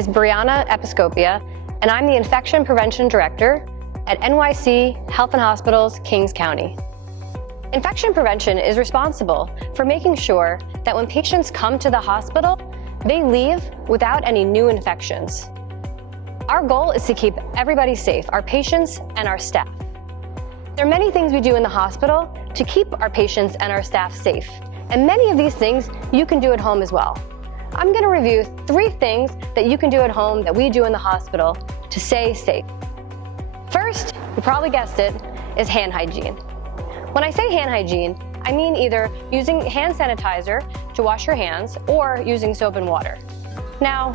is Briana Episcopia, and I'm the Infection Prevention Director at NYC Health and Hospitals, Kings County. Infection prevention is responsible for making sure that when patients come to the hospital, they leave without any new infections. Our goal is to keep everybody safe, our patients and our staff. There are many things we do in the hospital to keep our patients and our staff safe, and many of these things you can do at home as well. I'm going to review 3 things that you can do at home that we do in the hospital to stay safe. First, you probably guessed it, is hand hygiene. When I say hand hygiene, I mean either using hand sanitizer to wash your hands or using soap and water. Now,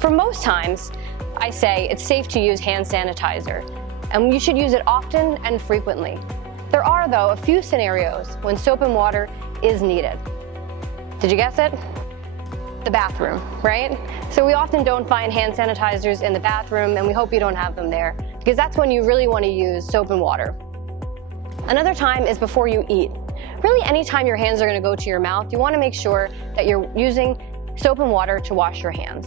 for most times, I say it's safe to use hand sanitizer, and you should use it often and frequently. There are, though, a few scenarios when soap and water is needed. Did you guess it? The bathroom, right? So we often don't find hand sanitizers in the bathroom, and we hope you don't have them there, because that's when you really want to use soap and water. Another time is before you eat. Really, anytime your hands are going to go to your mouth, you want to make sure that you're using soap and water to wash your hands.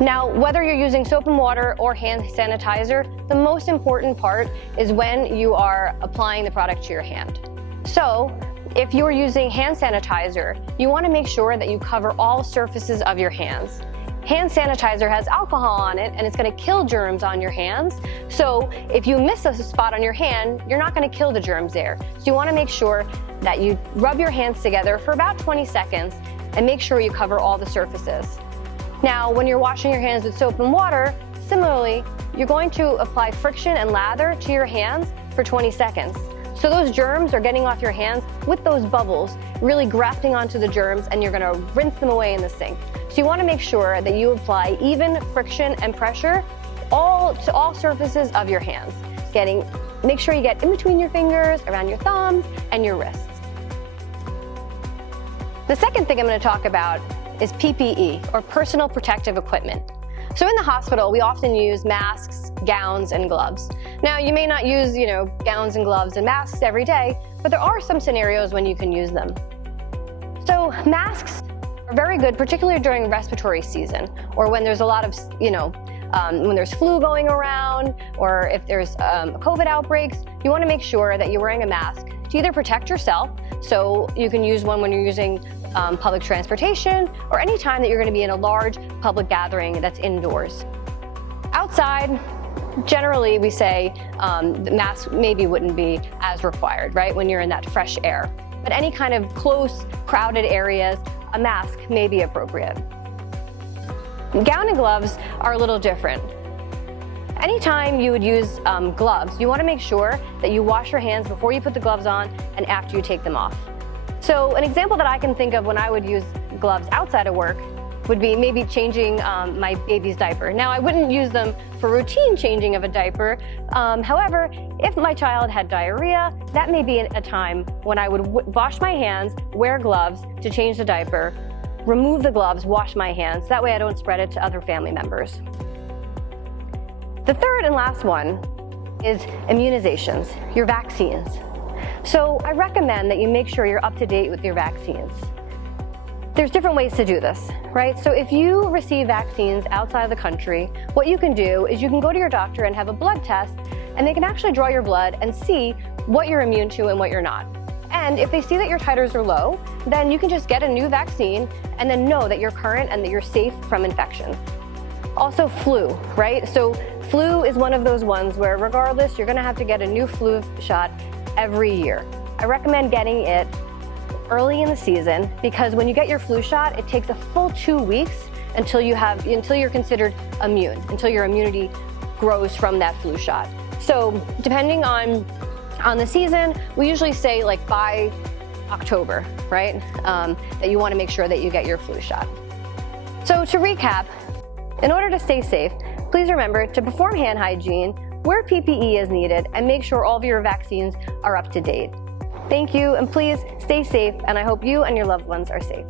Now, whether you're using soap and water or hand sanitizer, the most important part is when you are applying the product to your hand. So, if you're using hand sanitizer, you want to make sure that you cover all surfaces of your hands. Hand sanitizer has alcohol on it, and it's going to kill germs on your hands. So if you miss a spot on your hand, you're not going to kill the germs there. So you want to make sure that you rub your hands together for about 20 seconds and make sure you cover all the surfaces. Now, when you're washing your hands with soap and water, similarly, you're going to apply friction and lather to your hands for 20 seconds. So those germs are getting off your hands with those bubbles, really grafting onto the germs, and you're going to rinse them away in the sink. So you want to make sure that you apply even friction and pressure to all surfaces of your hands. Make sure you get in between your fingers, around your thumbs, and your wrists. The second thing I'm going to talk about is PPE, or personal protective equipment. So in the hospital, we often use masks, gowns, and gloves. Now, you may not use, gowns and gloves and masks every day, but there are some scenarios when you can use them. So masks are very good, particularly during respiratory season, or when there's a lot of, when there's flu going around, or if there's COVID outbreaks, you want to make sure that you're wearing a mask to either protect yourself, so you can use one when you're using public transportation, or any time that you're going to be in a large public gathering that's indoors. Outside, generally we say the mask maybe wouldn't be as required, right, when you're in that fresh air. But any kind of close, crowded areas, a mask may be appropriate. Gown and gloves are a little different. Anytime you would use gloves, you want to make sure that you wash your hands before you put the gloves on and after you take them off. So an example that I can think of when I would use gloves outside of work would be maybe changing my baby's diaper. Now, I wouldn't use them for routine changing of a diaper. However, if my child had diarrhea, that may be a time when I would wash my hands, wear gloves to change the diaper, remove the gloves, wash my hands. That way I don't spread it to other family members. The third and last one is immunizations, your vaccines. So I recommend that you make sure you're up to date with your vaccines. There's different ways to do this, right? So if you receive vaccines outside of the country, what you can do is you can go to your doctor and have a blood test, and they can actually draw your blood and see what you're immune to and what you're not. And if they see that your titers are low, then you can just get a new vaccine and then know that you're current and that you're safe from infection. Also flu, right? So flu is one of those ones where regardless, you're gonna have to get a new flu shot every year. I recommend getting it early in the season, because when you get your flu shot, it takes a full 2 weeks until you're considered immune, until your immunity grows from that flu shot. So depending on the season, we usually say like by October, right? That you want to make sure that you get your flu shot. So to recap, in order to stay safe, please remember to perform hand hygiene, wear PPE as needed, and make sure all of your vaccines are up to date. Thank you, and please stay safe, and I hope you and your loved ones are safe.